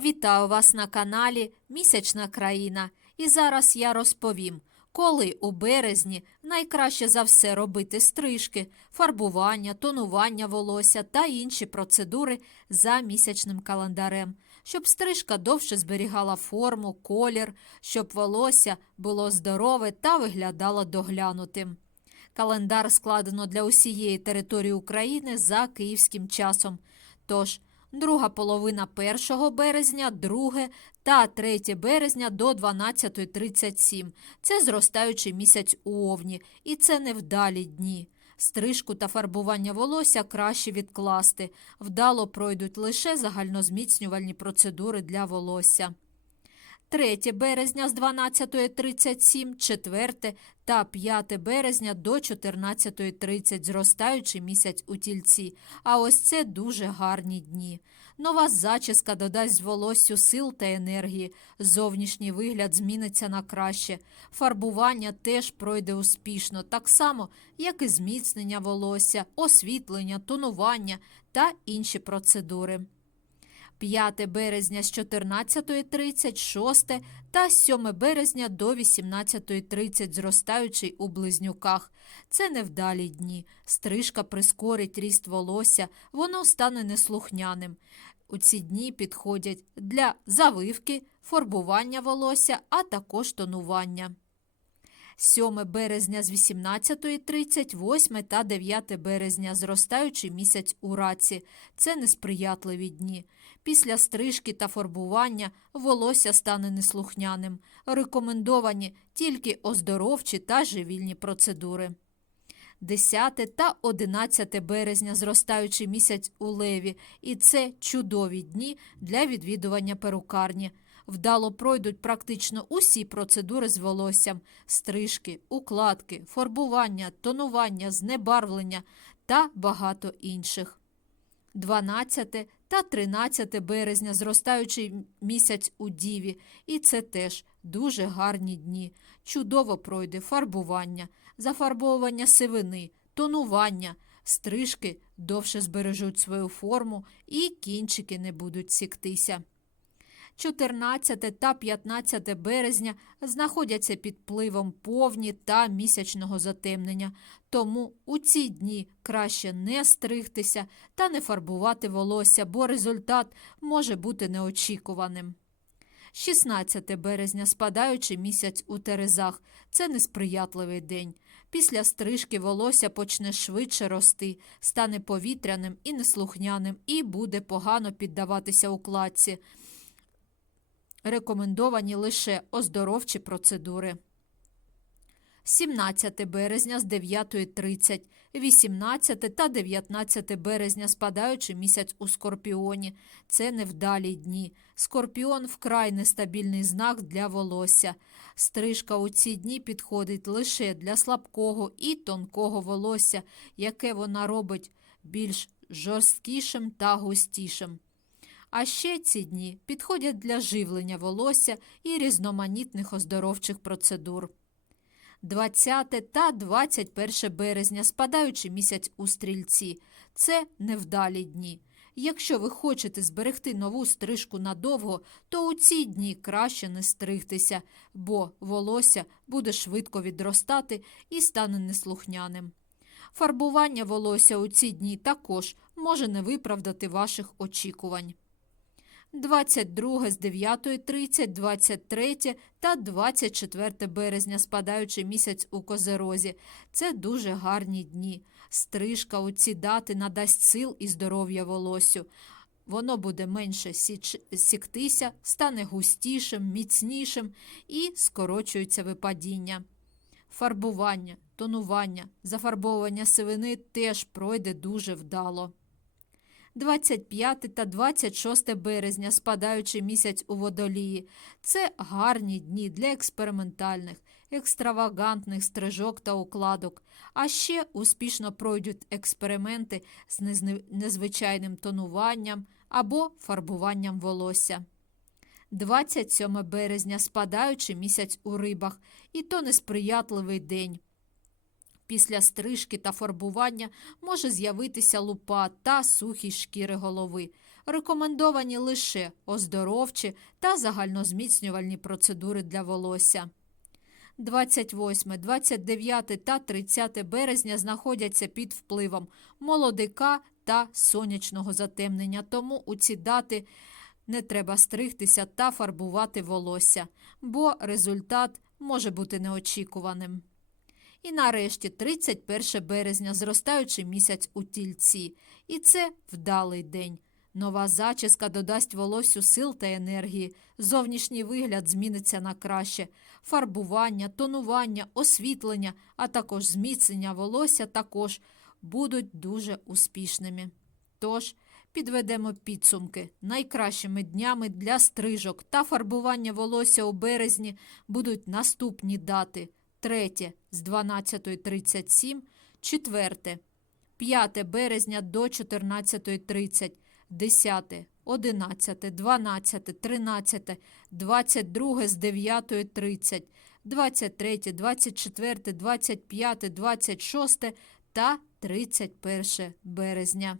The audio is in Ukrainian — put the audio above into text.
Вітаю вас на каналі Місячна країна. І зараз я розповім, коли у березні найкраще за все робити стрижки, фарбування, тонування волосся та інші процедури за місячним календарем, щоб стрижка довше зберігала форму, колір, щоб волосся було здорове та виглядало доглянутим. Календар складено для усієї території України за київським часом. Тож, друга половина 1 березня, 2 та 3 березня до 12.37. Це зростаючий місяць у Овні, і це невдалі дні. Стрижку та фарбування волосся краще відкласти. Вдало пройдуть лише загальнозміцнювальні процедури для волосся. 3 березня з 12.37, 4 та 5 березня до 14.30 зростаючий місяць у тільці. А ось це дуже гарні дні. Нова зачіска додасть волоссю сил та енергії. Зовнішній вигляд зміниться на краще. Фарбування теж пройде успішно, так само, як і зміцнення волосся, освітлення, тонування та інші процедури. 5 березня з 14.30, 6 та 7 березня до 18.30 зростаючий у близнюках. Це невдалі дні. Стрижка прискорить ріст волосся, воно стане неслухняним. У ці дні підходять для завивки, фарбування волосся, а також тонування. 7 березня з 18.30, 8 та 9 березня зростаючий місяць у раці. Це несприятливі дні. Після стрижки та фарбування волосся стане неслухняним. Рекомендовані тільки оздоровчі та живільні процедури. 10 та 11 березня зростаючий місяць у леві, і це чудові дні для відвідування перукарні. Вдало пройдуть практично усі процедури з волоссям: стрижки, укладки, фарбування, тонування, знебарвлення та багато інших. 12 та 13 березня зростаючий місяць у Діві, і це теж дуже гарні дні. Чудово пройде фарбування, зафарбовування сивини, тонування, стрижки довше збережуть свою форму і кінчики не будуть сіктися. 14 та 15 березня знаходяться під впливом повні та місячного затемнення, тому у ці дні краще не стригтися та не фарбувати волосся, бо результат може бути неочікуваним. 16 березня спадаючий місяць у Терезах. Це несприятливий день. Після стрижки волосся почне швидше рости, стане повітряним і неслухняним, і буде погано піддаватися укладці. Рекомендовані лише оздоровчі процедури. 17 березня з 9.30, 18 та 19 березня спадаючий місяць у Скорпіоні. Це невдалі дні. Скорпіон вкрай нестабільний знак для волосся. Стрижка у ці дні підходить лише для слабкого і тонкого волосся, яке вона робить більш жорсткішим та густішим. А ще ці дні підходять для живлення волосся і різноманітних оздоровчих процедур. 20 та 21 березня спадаючий місяць у стрільці. Це невдалі дні. Якщо ви хочете зберегти нову стрижку надовго, то у ці дні краще не стригтися, бо волосся буде швидко відростати і стане неслухняним. Фарбування волосся у ці дні також може не виправдати ваших очікувань. 22 з 9.30, 23 та 24 березня спадаючий місяць у Козерозі. Це дуже гарні дні. Стрижка у ці дати надасть сил і здоров'я волоссю. Воно буде менше січ... сіктися, стане густішим, міцнішим і скорочується випадіння. Фарбування, тонування, зафарбовування сивини теж пройде дуже вдало. 25 та 26 березня, спадаючий місяць у водолії. Це гарні дні для експериментальних, екстравагантних стрижок та укладок. А ще успішно пройдуть експерименти з незвичайним тонуванням або фарбуванням волосся. 27 березня, спадаючий місяць у рибах, і то несприятливий день. Після стрижки та фарбування може з'явитися лупа та сухі шкіри голови. рекомендовані лише оздоровчі та загальнозміцнювальні процедури для волосся. 28, 29 та 30 березня знаходяться під впливом молодика та сонячного затемнення, тому у ці дати не треба стригтися та фарбувати волосся, бо результат може бути неочікуваним. І нарешті 31 березня, зростаючий місяць у тільці. І це вдалий день. Нова зачіска додасть волоссю сил та енергії, зовнішній вигляд зміниться на краще. Фарбування, тонування, освітлення, а також зміцнення волосся також будуть дуже успішними. Тож, підведемо підсумки. Найкращими днями для стрижок та фарбування волосся у березні будуть наступні дати: 3 з 12.37, 4, 5 березня до 14.30, 10, 11, 12, 13, 22 з 9.30, 23, 24, 25, 26 та 31 березня.